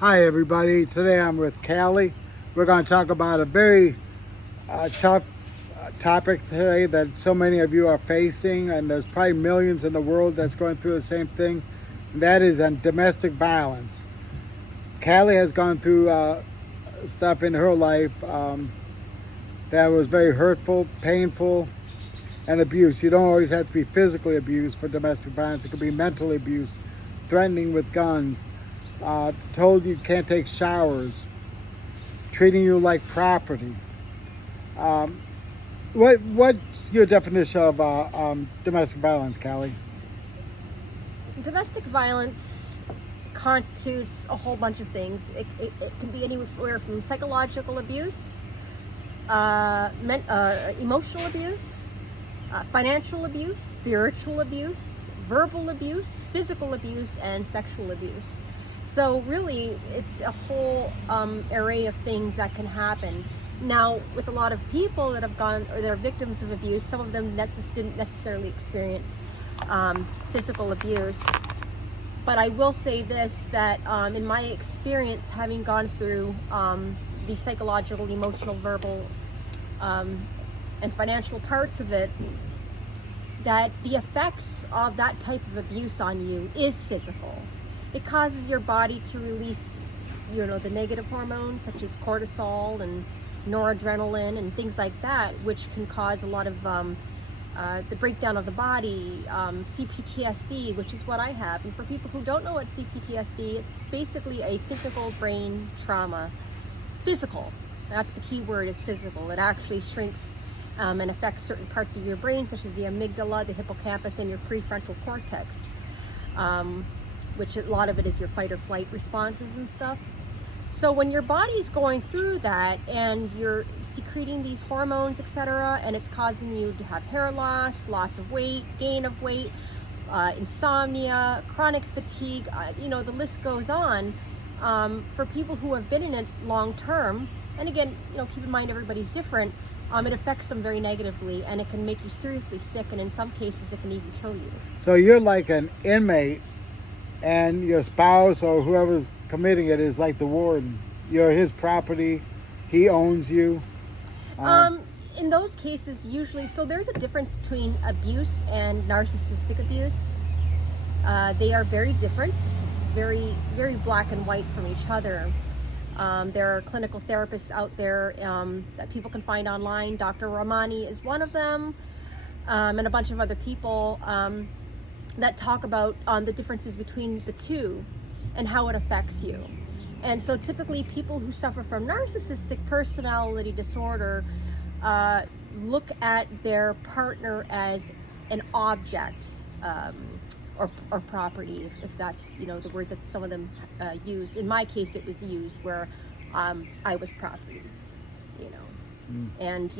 Hi everybody, today I'm with Callie. We're going to talk about a very tough topic today that so many of you are facing, and there's probably millions in the world that's going through the same thing, and that is domestic violence. Callie has gone through stuff in her life that was very hurtful, painful, and abuse. You don't always have to be physically abused for domestic violence. It could be mental abuse, threatening with guns, told you can't take showers, treating you like property. What's your definition of domestic violence, Callie? Domestic violence constitutes a whole bunch of things. It can be anywhere from psychological abuse, emotional abuse, financial abuse, spiritual abuse, verbal abuse, physical abuse, and sexual abuse. So really, it's a whole array of things that can happen. Now, with a lot of people that have gone or they're victims of abuse, some of them didn't necessarily experience physical abuse. But I will say this, that in my experience, having gone through the psychological, emotional, verbal, and financial parts of it, that the effects of that type of abuse on you is physical. It causes your body to release, the negative hormones such as cortisol and noradrenaline and things like that, which can cause a lot of the breakdown of the body, CPTSD, which is what I have. And for people who don't know what CPTSD, it's basically a physical brain trauma. Physical, that's the key word, is physical. It actually shrinks and affects certain parts of your brain, such as the amygdala, the hippocampus, and your prefrontal cortex, which a lot of it is your fight or flight responses and stuff. So when your body's going through that and you're secreting these hormones, etc., and it's causing you to have hair loss, loss of weight, gain of weight, insomnia, chronic fatigue, the list goes on. For people who have been in it long term, and again, keep in mind everybody's different, it affects them very negatively, and it can make you seriously sick, and in some cases it can even kill you. So you're like an inmate, and your spouse or whoever's committing it is like the warden. You're his property. He owns you. In those cases, usually, so there's a difference between abuse and narcissistic abuse. They are very different, very, very black and white from each other. There are clinical therapists out there that people can find online. Dr. Ramani is one of them, and a bunch of other people that talk about the differences between the two and how it affects you. And so typically people who suffer from narcissistic personality disorder look at their partner as an object or property, if that's the word that some of them use. In my case, it was used where I was property, and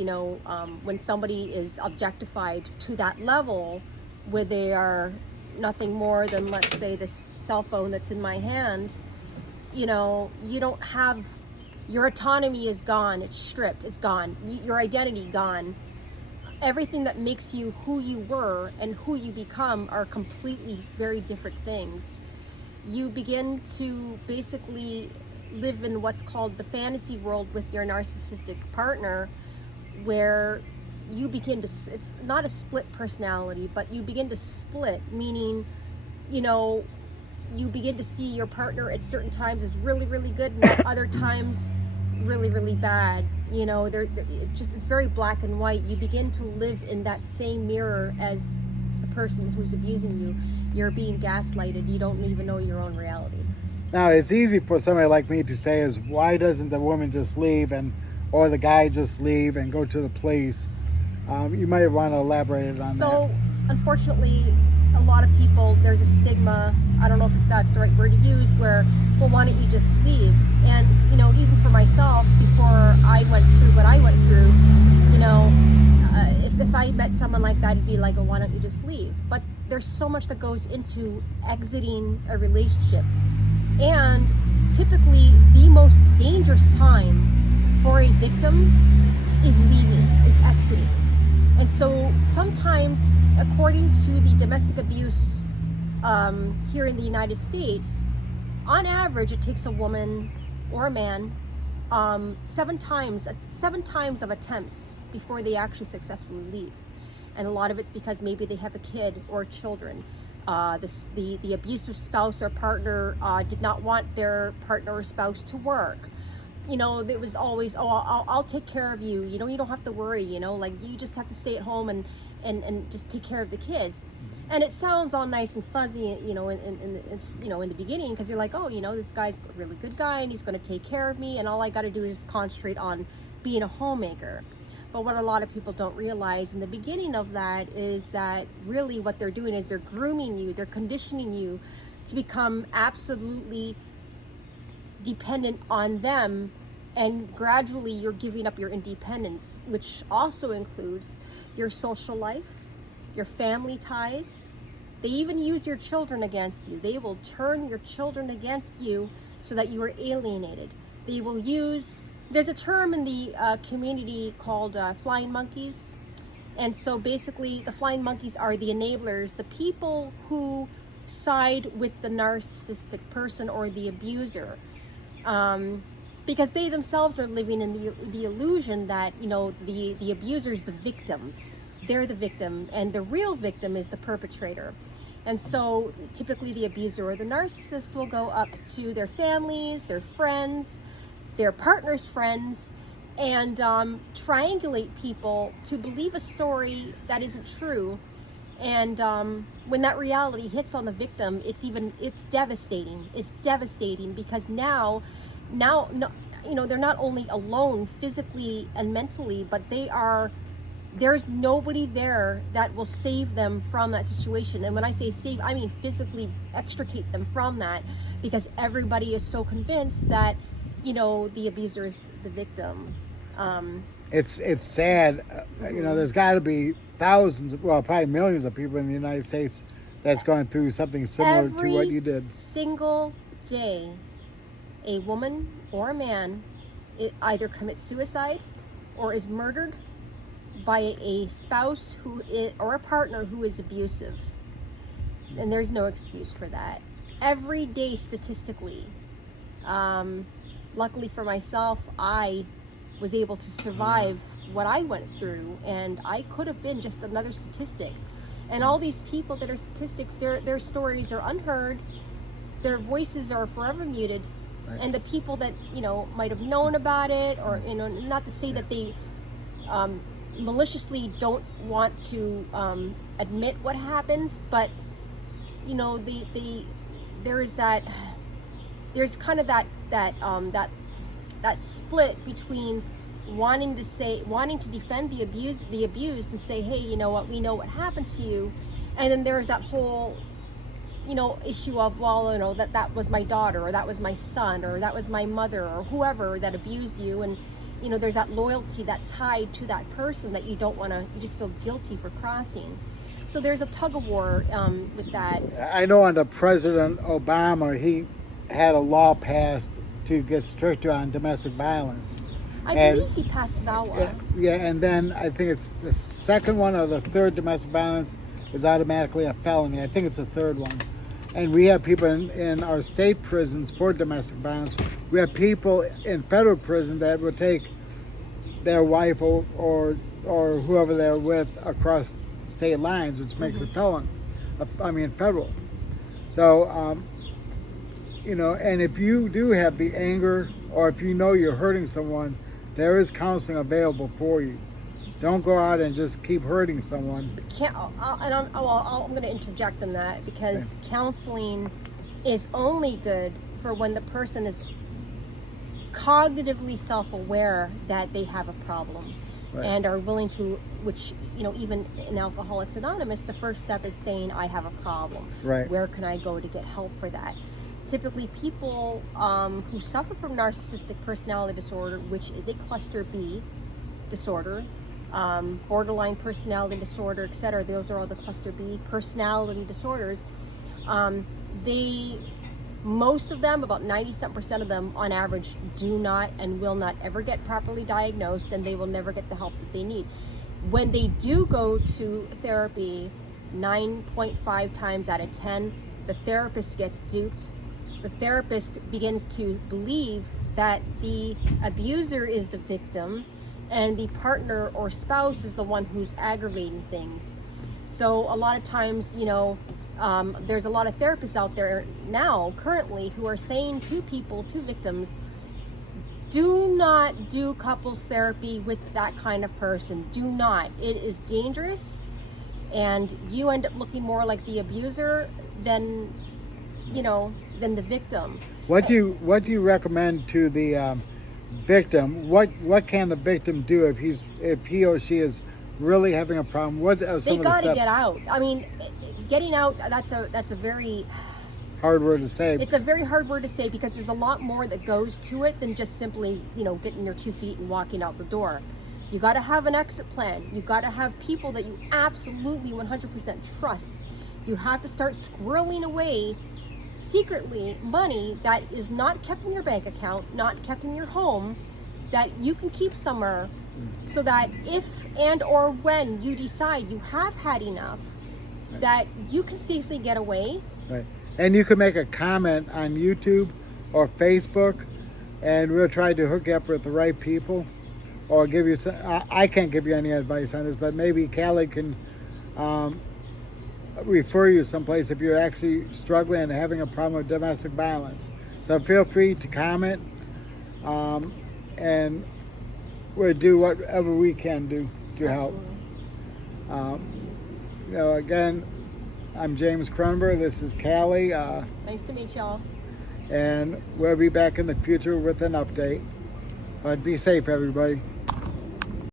when somebody is objectified to that level, where they are nothing more than, let's say, this cell phone that's in my hand, you don't have, your autonomy is gone, it's stripped, it's gone, your identity gone. Everything that makes you who you were and who you become are completely very different things. You begin to basically live in what's called the fantasy world with your narcissistic partner, where you begin to, it's not a split personality, but you begin to split, meaning, you begin to see your partner at certain times as really, really good, and at other times really, really bad. It's very black and white. You begin to live in that same mirror as the person who's abusing you. You're being gaslighted. You don't even know your own reality. Now, it's easy for somebody like me to say is, why doesn't the woman just leave or the guy just leave and go to the police? You might want to elaborate on that. So, unfortunately, a lot of people, there's a stigma, I don't know if that's the right word to use, where, well, why don't you just leave? And, even for myself, before I went through what I went through, if I met someone like that, it'd be like, oh, why don't you just leave? But there's so much that goes into exiting a relationship. And typically, the most dangerous time for a victim is leaving, is exiting. And so sometimes, according to the domestic abuse here in the United States, on average, it takes a woman or a man 7 times of attempts before they actually successfully leave. And a lot of it's because maybe they have a kid or children. The abusive spouse or partner did not want their partner or spouse to work. You know, it was always, oh, I'll take care of you. You know, you don't have to worry, you know, like you just have to stay at home and just take care of the kids. And it sounds all nice and fuzzy, you know, in the beginning, because you're like, oh, you know, this guy's a really good guy and he's going to take care of me, and all I got to do is concentrate on being a homemaker. But what a lot of people don't realize in the beginning of that is that really what they're doing is they're grooming you, they're conditioning you to become absolutely dependent on them, and gradually you're giving up your independence, which also includes your social life, your family ties. They even use your children against you. They will turn your children against you so that you are alienated. They will use, there's a term in the community called flying monkeys. And so basically the flying monkeys are the enablers, the people who side with the narcissistic person or the abuser. Because they themselves are living in the illusion that, you know, the abuser is the victim. They're the victim, and the real victim is the perpetrator. And so typically the abuser or the narcissist will go up to their families, their friends, their partner's friends, and triangulate people to believe a story that isn't true. And when that reality hits on the victim, it's devastating. It's devastating because now, you know, they're not only alone physically and mentally, but there's nobody there that will save them from that situation. And when I say save, I mean physically extricate them from that, because everybody is so convinced that, you know, the abuser is the victim. It's sad. You know, there's got to be thousands, well, probably millions of people in the United States that's going through something similar to what you did. Every single day, a woman or a man either commits suicide or is murdered by a spouse or a partner who is abusive. And there's no excuse for that. Every day, statistically. Luckily for myself, I was able to survive what I went through, and I could have been just another statistic. And all these people that are statistics, their stories are unheard, their voices are forever muted. Right. And the people that, you know, might have known about it, or, you know, not to say that they maliciously don't want to admit what happens, but, you know, there's kind of that split between wanting to defend the abused and say, hey, you know what, we know what happened to you, and then there's that whole, you know, issue of, well, you know, that was my daughter, or that was my son, or that was my mother, or whoever that abused you. And, you know, there's that loyalty that tied to that person that you don't want to, you just feel guilty for crossing. So there's a tug of war with that. I know under President Obama, he had a law passed to get stricter on domestic violence. I believe he passed VAWA. Yeah, and then I think it's the second one or the third domestic violence is automatically a felony. I think it's the third one. And we have people in our state prisons for domestic violence. We have people in federal prison that will take their wife or whoever they're with across state lines, which makes it federal. So, you know, and if you do have the anger, or if you know you're hurting someone, there is counseling available for you. Don't go out and just keep hurting someone. I'm going to interject in that, because counseling is only good for when the person is cognitively self-aware that they have a problem. Right. And are willing to, which, you know, even in Alcoholics Anonymous, the first step is saying, I have a problem. Right. Where can I go to get help for that? Typically, people who suffer from narcissistic personality disorder, which is a cluster B disorder, borderline personality disorder, etc. Those are all the cluster B personality disorders. Most of them, about 97% of them on average, do not and will not ever get properly diagnosed, and they will never get the help that they need. When they do go to therapy, 9.5 times out of 10, the therapist gets duped the therapist begins to believe that the abuser is the victim and the partner or spouse is the one who's aggravating things. So a lot of times, there's a lot of therapists out there now, currently, who are saying to people, to victims, do not do couples therapy with that kind of person. Do not. It is dangerous, and you end up looking more like the abuser than the victim. What do you recommend to the victim? What can the victim do if he or she is really having a problem? What are some They of the got to steps? get out. I mean, getting out, that's a very Hard word to say. It's a very hard word to say because there's a lot more that goes to it than just simply, getting your 2 feet and walking out the door. You got to have an exit plan. You got to have people that you absolutely 100% trust. You have to start squirreling away secretly money that is not kept in your bank account, not kept in your home, that you can keep somewhere, so that if and or when you decide you have had enough, that you can safely get away. Right. And you can make a comment on YouTube or Facebook, and we'll try to hook you up with the right people, or give you some. I can't give you any advice on this, but maybe Callie can refer you someplace if you're actually struggling and having a problem with domestic violence. So feel free to comment, and we'll do whatever we can do to help. Again, I'm James Kronenberger. This is Callie. Nice to meet y'all. And we'll be back in the future with an update. But be safe, everybody.